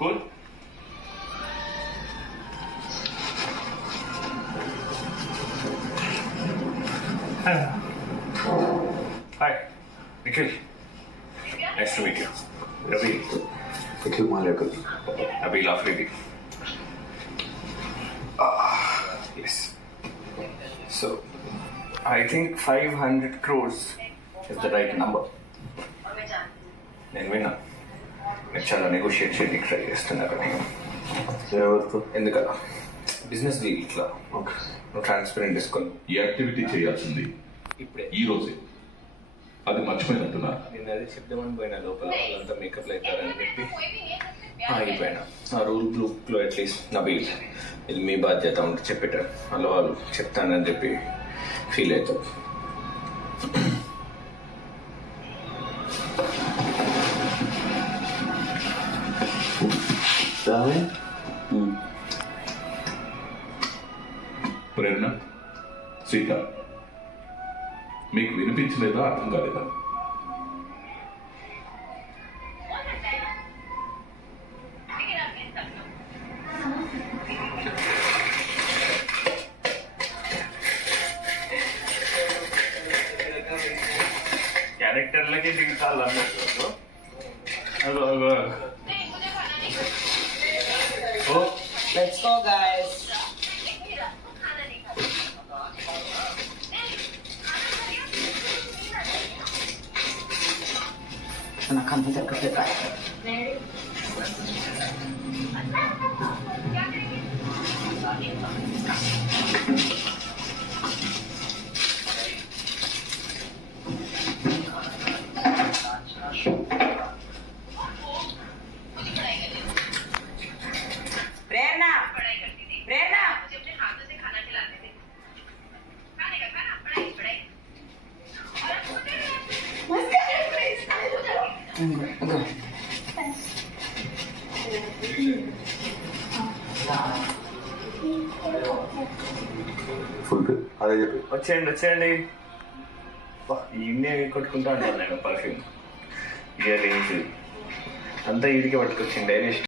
Cool. Hi Nikhil, nice to meet you. Ravi. Nikhil Malekar. Abeel Afridi. Yes. So I think 500 crores is the right number. నేను విన్నా నేను చాలా negotiate చేయడానికి try చేస్తున్నారు. ఎవరితో? ఎందుకలా బిజినెస్ డీల్ ఇట్లా ఓకే. నువ్వు ట్రాన్స్పరెంట్ డిస్కౌంట్ ఈ యాక్టివిటీ చేయాల్సింది ఇప్పుడే ఈ రోజే. అది మర్చిపోయినట్టున్నా. నేను అది చెప్దామని పోయినా, లోపల వాళ్ళంతా మేకప్ అవుతారని చెప్పి ఆగిపోయినా. ఆ రూల్ బ్లూక్లో అట్లీస్ట్ నబీల్ ఇది మీ బాధ్యత ఉంటే చెప్పేటారు. అలా వాళ్ళు చెప్తానని చెప్పి ఫీల్ అవుతారు. ప్రేరణ, సీత, మీకు వినిపించలేదా, అర్థం కాలేదా? క్యారెక్టర్లకి దిగుతాలు అన్నట్టు. Let's go, guys. Nah, kamu tak kerja. प्रेरणा, प्रेरणा, मुझे अपने हाथों से खाना खिलाते थे. खाने का खाना, पढ़ाई पढ़ाई. ఫుల్ బిల్ అదే చెప్పి వచ్చేయండి. ఈయనే కొట్టుకుంటా ఉంటాను నేను. పర్ఫ్యూమ్, ఇయర్ రింగ్స్ అంతా ఈడికి పట్టుకొచ్చింది.